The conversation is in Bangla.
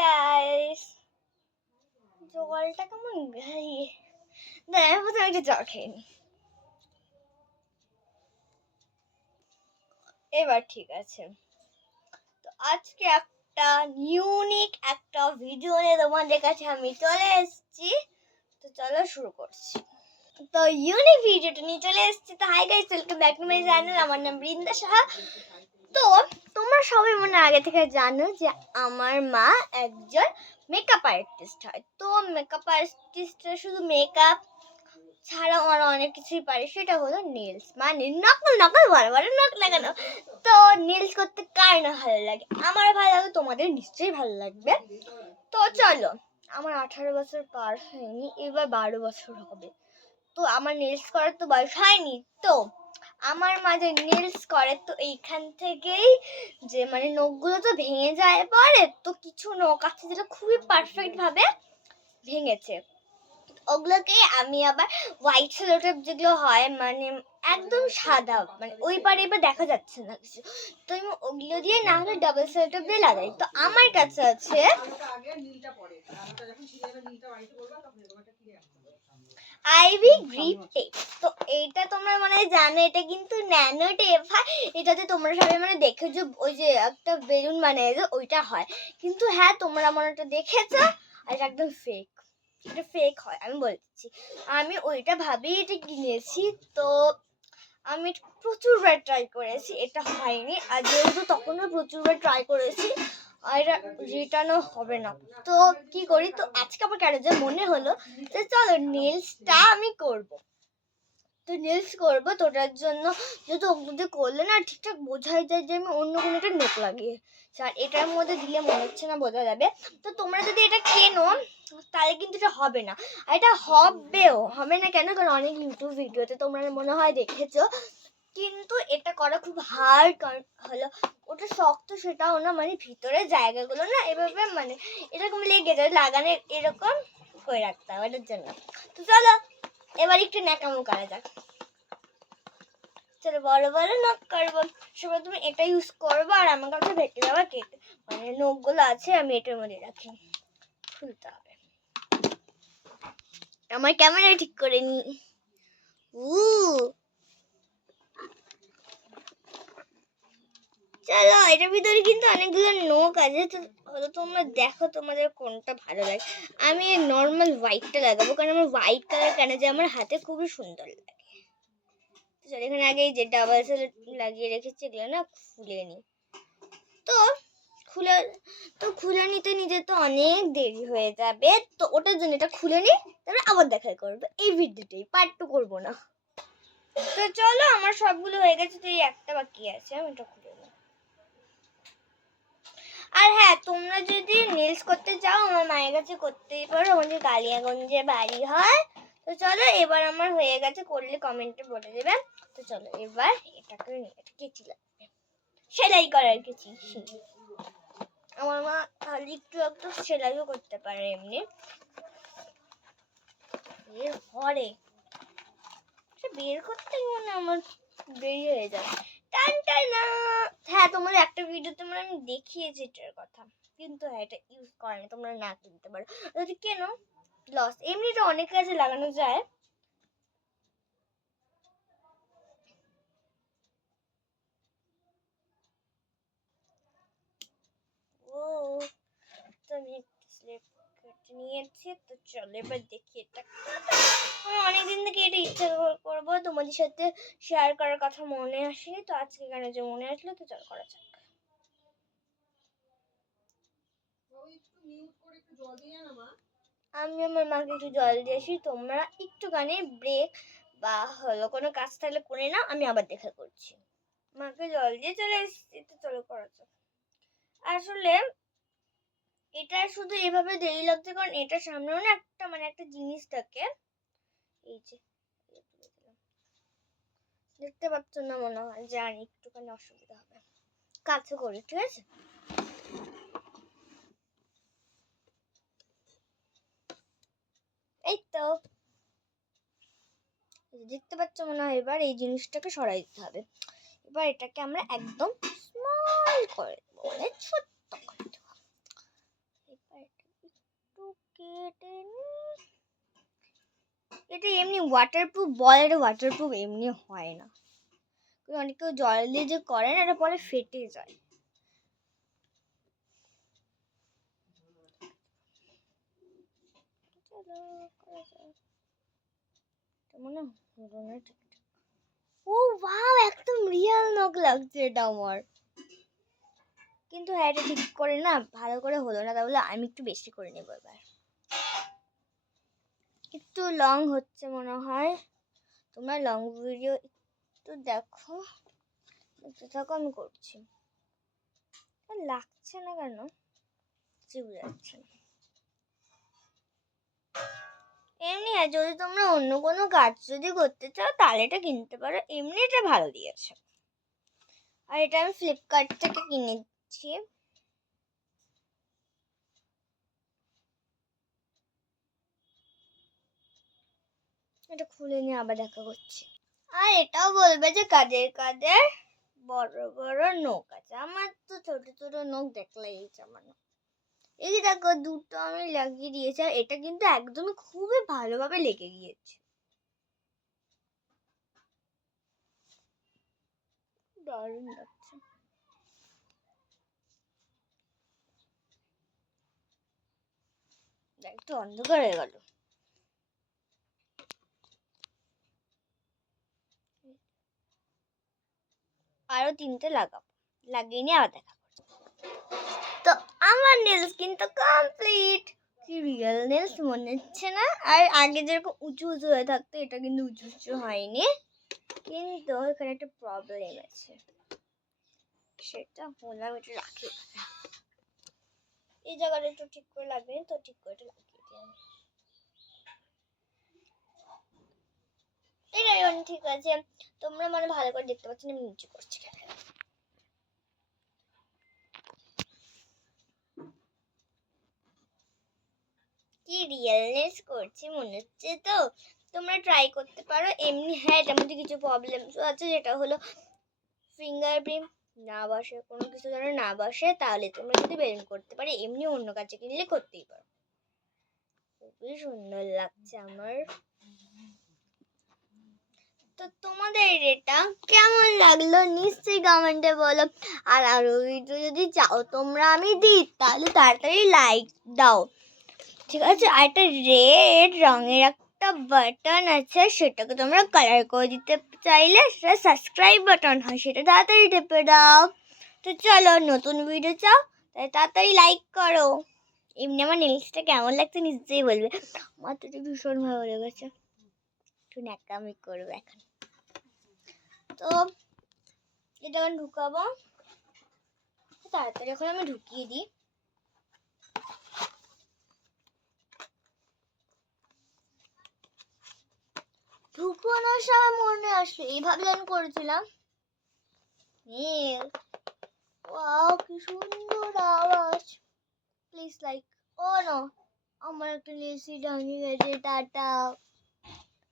গাইস, জলটা কেমন গায়ে দাঁড়ায়, প্রথমে একটু জল খেয়ে নি। এবার ঠিক আছে। তো আজকে একটা ইউনিক একটা ভিডিও নিয়ে তোমাদের কাছে আমি চলে এসেছি। তো চলো শুরু করছি। তো ইউনিক ভিডিওটা নিয়ে চলে এসেছি। তো hi guys, welcome back to my channel. আমার নাম বৃন্দা সাহা। তো তোমরা সবাই মনে আগে থেকে জানো যে আমার মা একজন মেকআপ আর্টিস্ট হয়। তো মেকআপ আর্টিস্ট শুধু মেকআপ ছাড়াও আরো অনেক কিছুই পারে, সেটা হলো নেলস, মানে নকল বড় নখ লাগানো। তো নেলস করতে কার না ভালো লাগে? আমার ভালো লাগে, তোমাদের নিশ্চয়ই ভালো লাগবে। তো চলো, আমার 18 বছর পার হয়নি, এবার 12 বছর হবে। তো আমার নেলস করার তো বয়স হয়নি। তো আমার মা যে নেলস করে, তো এইখান থেকেই যে মানে নখগুলো তো ভেঙে যায় পরে, তো কিছু নখ আছে যেটা খুবই পারফেক্ট ভাবে ভেঙেছে। ওগুলোকে আমি আবার হোয়াইট সেলোটেপ যেগুলো হয়, মানে একদম সাদা, মানে ওই পারে এবার দেখা যাচ্ছে না কিছু, তো আমি ওগুলো দিয়ে না হলে ডাবল সেলোটেপ দিয়ে লাগাই। তো আমার কাছে আছে আইভি গ্রিপ টেপ। তো এইটা তোমরা মানে জানো, এটা কিন্তু ন্যানো টেপ হয়। এটাতে তোমরা সবাই মানে দেখেছো, ওই যে একটা বেলুন বানায় যে ওইটা হয়, কিন্তু হ্যাঁ তোমরা মনে একটা দেখেছো, আর এটা একদম ফেক। এটা ফেক হয়, আমি বলছি। আমি ওইটা ভাবেই এটা কিনেছি। তো আমি প্রচুরবার ট্রাই করেছি, এটা হয়নি। আর যেহেতু তখনও প্রচুরবার ট্রাই করেছি, আর এটা রিটার্নও হবে না। তো কি করি, তো আজকে আমার কেন যে মনে হলো যে চলো নেলসটা আমি করব। তো নেলস করবো, তো ওটার জন্য যেহেতু ওগুলো করলে না ঠিকঠাক বোঝাই যায় যে আমি অন্য কোনো একটা নখ লাগিয়ে, আর এটার মধ্যে দিলে মনে হচ্ছে না বোঝা যাবে। তো তোমরা যদি এটা কেনো তাহলে কিন্তু এটা হবে না, আর এটা হবে না কেন, কারণ অনেক ইউটিউব ভিডিওতে তোমরা মনে হয় দেখেছো, কিন্তু এটা করা খুব হার্ড। কারণ হলো ওটা শক্ত সেটাও না, মানে ভিতরের জায়গাগুলো না এভাবে মানে এরকম লেগে যায়, লাগানো এরকম করে রাখতে হবে এটার জন্য। তো চলো এবার একটু ন্যাকামো করা যাক। চলো বড় নখ করবো। সবাই তুমি এটা ইউজ করবো, আর আমার কাছে ভেটে যাওয়া কেক মানে নখগুলো আছে, আমি এটার মধ্যে রাখি। খুলতে হবে, আমার ক্যামেরা ঠিক করে নি। চলো, এটার ভিতরে কিন্তু অনেকগুলো নখ আছে। তো হলো তোমরা দেখো তোমাদের কোনটা ভালো লাগে। আমি নর্মাল হোয়াইটটা লাগাবো, কারণ আমার হোয়াইট কালার কেন যে আমার হাতে খুবই সুন্দর লাগে। চলো এখানে আগে যে ডাবল সেট লাগিয়ে রেখেছি এগুলো না খুলে নি। তো খুলে নিতে নিতে তো অনেক দেরি হয়ে যাবে। তো ওটার জন্য এটা খুলে নি, তারপরে আবার দেখা করবো এই ভিডিওটাই, পার্ট 2 করবো না। তো চলো, আমার সবগুলো হয়ে গেছে, তো এই একটা বাকি আছে, আমি এটা খুলে নিই। আর হ্যাঁ, তোমরা যদি নেলস করতে চাও আমার মায়ের কাছে করতেই পারো, আমাদের কালিয়াগঞ্জে বাড়ি হয়। তো চলো, এবার আমার হয়ে গেছে, করলে কমেন্টে বলে দেবে। তো চলো এবার এটাকে কেচি লাগবে, সেলাই করার কেচি। আমার মা খালি একটু সেলাইও করতে পারে এমনি। এরপরে বের করতেই মনে আমার দেরি হয়ে যায়। হ্যাঁ, তোমাদের একটা ভিডিওতে মানে আমি দেখিয়েছি এটার কথা, কিন্তু হ্যাঁ এটা ইউজ করে না, তোমরা না কিনতে পারো। যদি কেন লস, এমনিটা অনেক কাজে লাগানো যায়। ও, তো আমি স্লিপ কেটে নিয়েছি। তো চলো এবার দেখি এটা। আমি অনেকদিন থেকে এটা ইচ্ছা করবো, তোমাদের সাথে শেয়ার করার কথা মনে আসেনি, তো আজকে কেন যে মনে আসলো, তো চল করা যাক। আমি আমার মাকে একটু জল দিয়েছি, তোমরা একটুখানি ব্রেক বা হলো কোনো কাজ থাকলে করে না, আমি আবার দেখা করছি। মাকে জল দিয়ে চলে এসেছি, তো চলো করা যাক। আসলে এটা শুধু এভাবে দেরি লাগছে, কারণ এটা সামনেও না একটা মানে একটা জিনিস থাকে, এই যে দেখতে পাচ্ছ না মনে হয়, জানি একটুখানি অসুবিধা হবে, কাছে করি ঠিক আছে। এই তো দেখতে পাচ্ছ মনে হয়, এবার এই জিনিসটাকে সরাই দিতে হবে। এবার এটাকে আমরা একদম স্মল করে দেবো, মানে ছোট্ট করে দেবো। কেটে এটা এমনি ওয়াটারপ্রুফ বল, এটা ওয়াটারপ্রুফ এমনি হয় না, অনেক কেউ জল দিয়ে যে করে না, এটা পরে ফেটে যায়। মনে হলো না ঠিকঠাক। ও ওয়াও, একদম রিয়েল নখ লাগছে এটা আমার। কিন্তু হ্যাঁ, এটা ঠিক করে না ভালো করে হলো না, তাহলে আমি একটু বেশি করে নেবো এবার। একটু লং হচ্ছে মনে হয়, তোমরা লং ভিডিও একটু দেখো, একটু থাকো আমি করছি। লাগছে না কেন কিছু বোঝা যাচ্ছে না। এমনি যদি তোমরা অন্য কোনো কাজ যদি করতে চাও তাহলে এটা কিনতে পারো, এমনি এটা ভালো দিয়েছে। আর এটা আমি ফ্লিপকার্ট থেকে কিনেছি। এটা খুলে নিয়ে আবার দেখা করছি। আর এটাও বলবে যে কাদের কাদের বড় বড় নখ আছে, আমার তো ছোট ছোট নখ দেখলেই জামানো। এই দেখো দুটো আমি লাগিয়ে দিয়েছি, আর এটা কিন্তু একদমই খুবই ভালোভাবে লেগে গিয়েছে, দারুণ লাগছে। একটু অন্ধকার হয়ে গেল। আরো 3টে লাগাবো, লাগিয়ে নিয়ে আবার দেখা করছি। তো আমার নেলস কিন্তু কমপ্লিট। কি রিয়েল নেলস মনে হচ্ছে না? আর আগে যেরকম উঁচু উঁচু হয়ে থাকতো, এটা কিন্তু উঁচু উঁচু হয়নি, কিন্তু এখানে একটা প্রবলেম আছে, সেটা হলো আমি একটু রাখি, এই জায়গাটা একটু ঠিক করে লাগবে, তো ঠিক করে এটা লাগিয়ে দিই। এটাই ঠিক আছে, তোমরা মানে ভালো করে দেখতে পাচ্ছ না আমি নিচে করছি ক্যামেরা। কি রিয়েলনেস করছি মনে হচ্ছে, তো তোমরা ট্রাই করতে পারো এমনি। হ্যাঁ, এটার মধ্যে কিছু প্রবলেম আছে, যেটা হলো ফিঙ্গারপ্রিন্ট না বসে, কোনো কিছু যেন না বসে, তাহলে তোমরা যদি বেলুন করতে পারো, এমনি অন্য কাছে কিনলে করতেই পারো। খুবই সুন্দর লাগছে আমার। তো তোমাদের এটা কেমন লাগলো নিশ্চয়ই কমেন্টে বলো। আর আরো ভিডিও যদি চাও তোমরা আমি দিই, তাহলে তাড়াতাড়ি লাইক দাও, ঠিক আছে? আর একটা রেড রঙের একটা বাটন আছে, সেটাকে তোমরা কালার করে দিতে চাইলে সেটা সাবস্ক্রাইব বাটন হয়, সেটা তাড়াতাড়ি টেপে দাও। তো চলো, নতুন ভিডিও চাও তাই তাড়াতাড়ি লাইক করো। এমনি আমার নেলসটা কেমন লাগছে নিশ্চয়ই বলবে, আমার তো ভীষণ ভালো লেগেছে। একটু ন্যাকামি করবো এখন। তো এটা এখন ঢুকাবো, তাড়াতাড়ি এখন আমি ঢুকিয়ে দিই। ঢুকানোর সময় মনে আসলো, এইভাবে আমি করেছিলাম। ওয়াও, কি সুন্দর আওয়াজ। Please like. ও নো, আমার একটা লেসি ভাঙে গেছে, টাটা।